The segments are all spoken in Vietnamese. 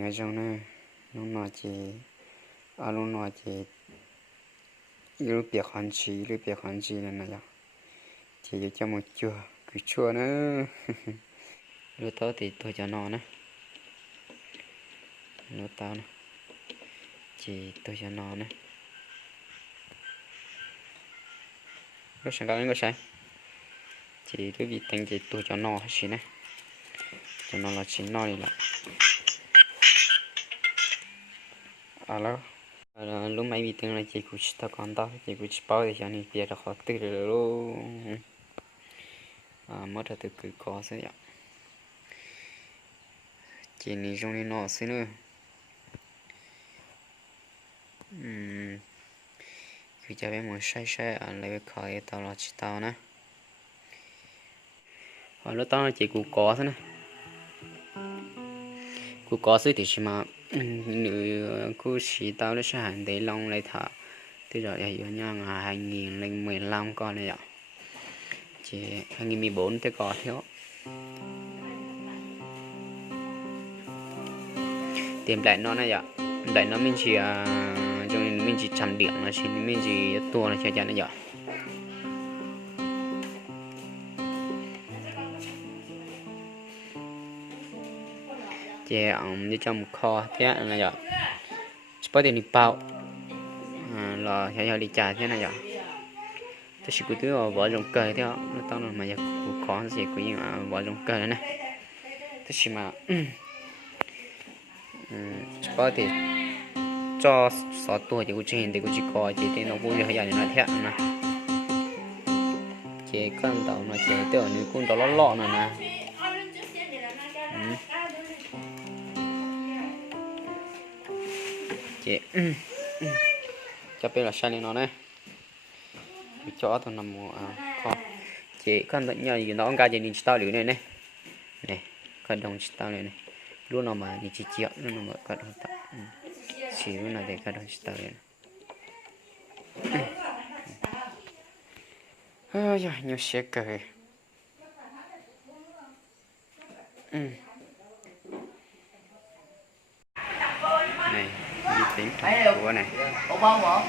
nhớ trong này lúc nào chỉ lúc nào chỉ lúc việc hoàn chỉ này này chỉ cho một chua cứ chua nữa lúc đó thì tôi cho nó nữa lúc tao nữa chỉ tôi cho nó nữa lúc sáng cái sáng chỉ cái vị thành chỉ tôi cho nó hết xí này cho nó là chỉ nó đi lại alo lúc mấy vị tiếng là chỉ cũng chỉ tao còn tao chỉ cũng chỉ bảo để cho nên bây giờ họ tự được luôn mất ra từ cứ có sẽ vậy chỉ ní trong này nó xí nữa cứ cho bé muốn sai lấy khỏi tao là chỉ tao nè hồi lúc tao chỉ cũng có thế này cũng có sự thì mà nữ cô chỉ tao nó sẽ hành để long lấy thở thì rồi ở nhà 2015 con này ạ chỉ 2014 thì có thiếu tìm lại nó này ạ lại nó mình chỉ trong mình chỉ chăm điểm là chỉ mình chỉ tua là chơi này ạ chè như trong kho thế này ạ bắt tiền đi bao là theo đi trả thế này ạ tôi chỉ cứ thứ vỏ rồng cờ theo nó tao mà giờ khó gì cũng như vỏ rồng cờ này tôi chỉ mà bắt thì cho 6 tuổi thì cũng trên thì cũng chỉ có chỉ thì nó cũng như vậy nó thế nè chỉ con tàu nó chỉ tưởng như con tàu lọ này nè chị cho bây là sai nó này chó tôi nằm kho chị con vẫn nhờ gì nó cái gì nhìn tao liu này này này con đồng tao này này luôn nào mà nhìn chỉ chịu luôn nào mà con đồng tao chỉ luôn là để con đồng tao này ôi giời nhiều xe cười này đi tính của này bông hả?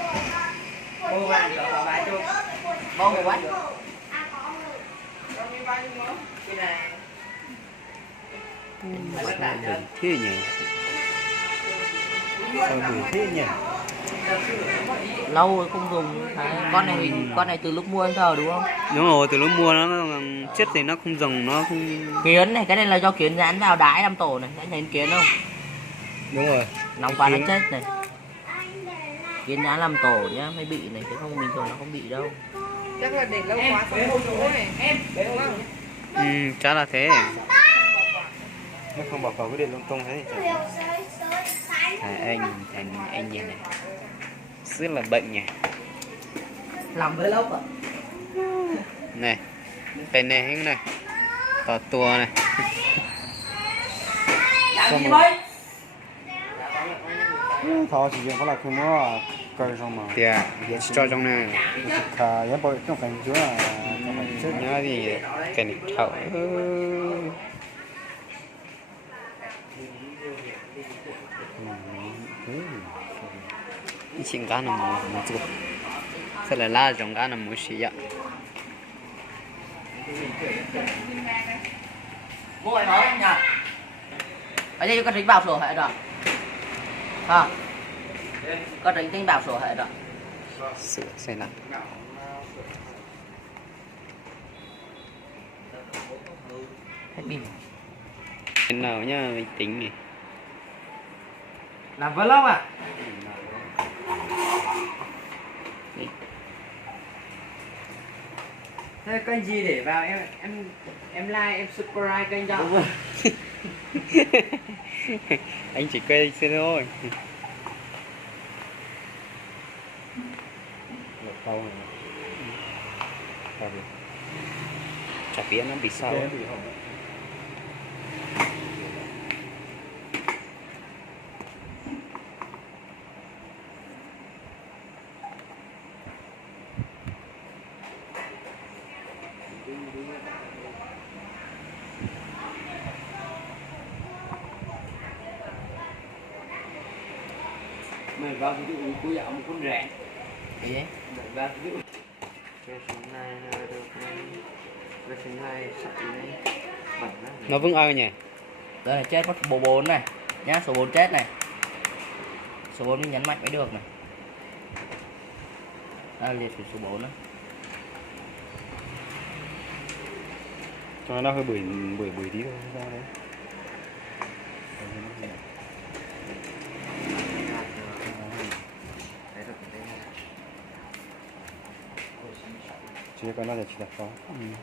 Bông vàng cho bà chú. Bông rồi quá. Cái này. sao đừng thế nhỉ sao đừng thế nhỉ Lâu rồi không dùng. Con này từ lúc mua đến giờ đúng không? đúng rồi từ lúc mua nó chết thì nó không dùng nó không Kiến này, cái này là do kiến dán vào đái 5 tổ này, đã nhìn kiến không? đúng rồi Nóng quá nó chết này. Kiến dán 5 tổ nhá, mới bị này, chứ không bình thường nó không bị đâu. Chắc là để lâu quá xong không đủ này. Đúng không? chắc là thế nó không bỏ vào cái điện lung tung thế anh nhìn này rất là bệnh nhỉ Làm với lốc à? này bên này hết này tỏ tua này Làm gì vậy? thọ chỉ dùng có là khi mua cây xong mà thì cho trong này cả những bộ trong cảnh chúa là trong cảnh trước nhớ thì cái này thậu chuyện cá nó một chút sẽ là lá trong cá nó một xí ạ Mua rồi nói nhỉ? Ở đây có tính bảo sổ hệ rồi. À. Có tính bảo sổ hệ rồi. sửa xem nào Hết pin. cái nào nhá mình tính này Làm vlog à? Thế kênh gì để vào em like em subscribe kênh cho. đúng rồi anh chỉ quay xe thôi một câu này chả biết nó bị sao Mày vào ví dụ cuối dạo một con rẻ. Cái gì? Mày vào ví dụ. Version này được này. Version này sạch này. Nó vẫn ơi nhỉ. Đây này chết mất bộ 4 này nhá, số 4 chết này, số 4 mình nhấn mạnh mới được này. Đây liệt số 4 này. Cho nó hơi bưởi tí thôi ra đấy. Chỉ có nó là chỉ là có.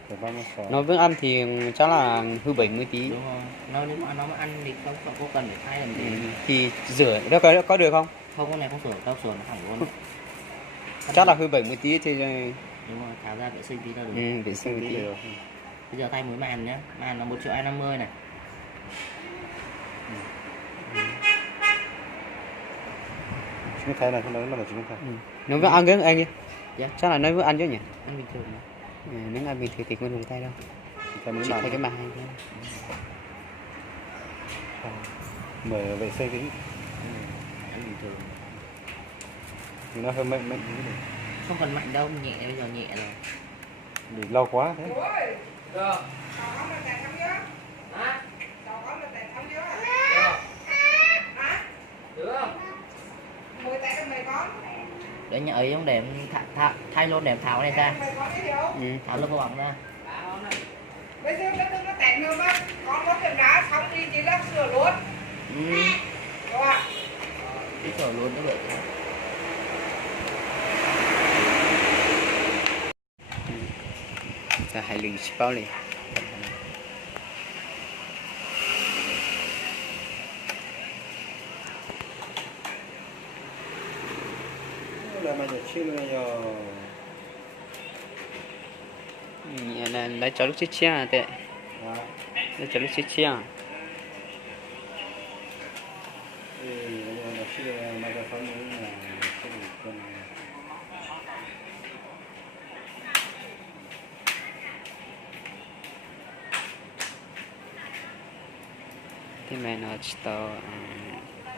Phải bao nhiêu số. Nó vẫn ăn thì chắc là hư 70 tí. Đúng rồi. Nếu mà nó mà ăn thì không có cần phải thay làm gì. Thì rửa có được không? Không, cái này không sửa, đâu sửa nó thẳng luôn. Chắc là hư 70 tí thì Đúng rồi, tháo ra vệ sinh tí là được. vệ sinh tí. Bây giờ thay mới màn nhá. Màn là 1.250.000 này. Chính thay này, nó là chính thay. Nó vẫn ăn cái anh nhỉ? Dạ. Chắc là nó vẫn ăn chứ nhỉ? Ăn bình thường mà. Nếu ăn bình thường thì không dùng tay đâu. Chỉ thay cái bàn thôi. Mở vệ sinh tí. Ăn bình thường. Thì nó hơi mạnh. Không cần mạnh đâu, nhẹ bây giờ nhẹ rồi. Để lâu quá thế. Để nhà ấy không để thay luôn để tháo này ra. Tháo lớp bỏng ra. Bây giờ nó tẹn nữa mà con mất đường đá xong đi chỉ là sửa luôn. Đúng không? Cái sửa luôn nó được. Ta hãy lùi bao liền. Là mà giờ chưa giờ Lấy cho lúc chết chia à tệ. Lấy cho lúc chết chia. là chưa mà giờ phải nữa là không cần. Thế mày nó chỉ tao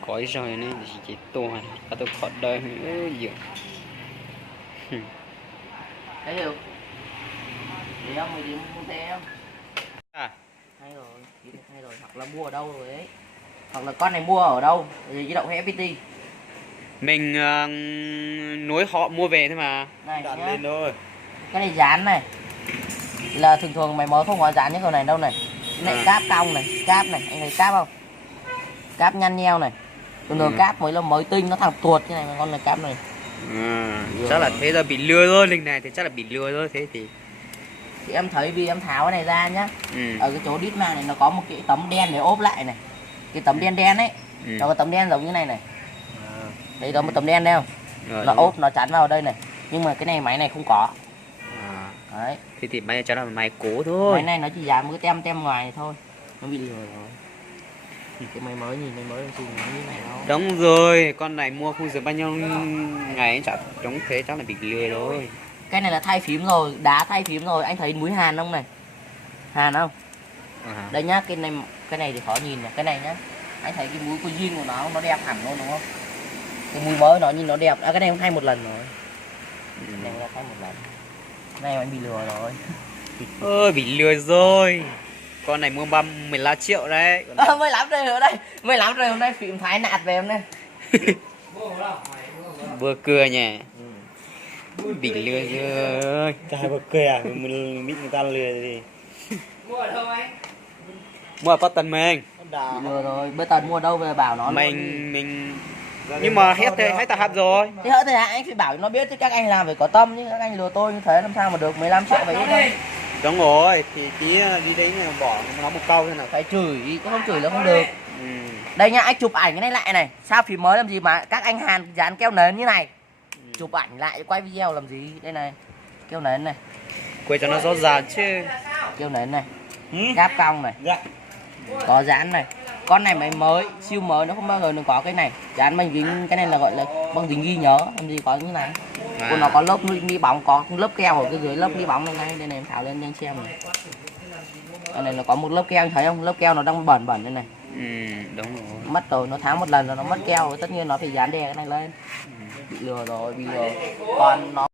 cõi rồi nên chỉ tôi và tôi khó đời nữa nhiều. Thấy không? Đi không, mày đi mua xe không? À, Hay rồi, hay rồi, hoặc là mua ở đâu rồi ấy. Hoặc là con này mua ở đâu? Di động hay FPT? mình nói họ mua về thôi mà. Này Đặt nhá. lên thôi. Cái này dán này. Là thường mày mới không có dán những cái này đâu này. Cái này cáp cong này, cáp này, anh thấy cáp không? Cáp nhăn nheo này. Thường cáp mới là mới tinh nó thằng tuột như này mà con này cáp này. Chắc là thế là bị lừa rồi, linh này thì chắc là bị lừa rồi thế thì. Thì em thấy vì em tháo cái này ra nhá. Ở cái chỗ đít màng này nó có một cái tấm đen để ốp lại này. Cái tấm đen đen ấy. Nó có tấm đen giống như này này. Đấy đó một tấm đen đấy không? Nó ốp nó chắn vào đây này. Nhưng mà cái này máy này không có. Đấy. Thế thì máy cho nó máy cố thôi. Máy này nó chỉ dán một cái tem ngoài này thôi. Nó bị lừa rồi. Cái máy mới nhìn máy mới không nó như này đâu. Đúng rồi, con này mua không được bao nhiêu ngày chắc giống thế chắc là bị lừa rồi. Cái này là thay phím rồi, đá thay phím rồi, anh thấy mũi hàn không này? Hàn không? Đây nhá, cái này thì khó nhìn này, cái này nhá. Anh thấy cái mũi của zin của nó đẹp hẳn luôn đúng không? Cái mũi mới nó nhìn nó đẹp. À cái này không thay một lần rồi. Cái này là thay một lần. Cái này anh bị lừa rồi. Ôi bị lừa rồi. Con này mua 15 triệu đấy. 15 triệu ở đây. 15 triệu hôm nay phím thái nạt về hôm nay. Vừa cười nhỉ. Bị lừa rồi. Trời bật cười à, mình bị người ta lừa thì. Mua ở đâu anh? Mua ở Boston mình. Lừa rồi, bây giờ mua đâu về bảo nó Mình nhưng mà hết ta hết rồi. thế hỡi thế anh phải bảo nó biết chứ các anh làm phải có tâm chứ các anh lừa tôi như thế làm sao mà được 15 triệu vậy thôi. Đúng rồi, thì tí đi đấy này bỏ nó một câu thế nào. Phải chửi, có không chửi là không được. Đây nhá, anh chụp ảnh cái này lại này. Sao phím mới làm gì mà các anh Hàn dán keo nến như này. Chụp ảnh lại quay video làm gì? Đây này. Keo nến này. Quay cho nó rõ ràng chứ. Keo nến này. Cáp cong này. Dạ. Có dán này. Con này máy mới, siêu mới nó không bao giờ nó có cái này. Dán băng dính cái này là gọi là băng dính ghi nhớ, làm gì có như này. Còn nó có lớp ni bóng, có lớp keo ở cái dưới lớp ni bóng này đây này em tháo lên cho anh xem này. Cái này nó có một lớp keo anh thấy không? Lớp keo nó đang bẩn bẩn đây này. Đúng rồi. Mất rồi, nó tháng một lần là nó mất keo rồi, tất nhiên nó phải dán đè cái này lên. Bị lừa rồi, bây giờ con nó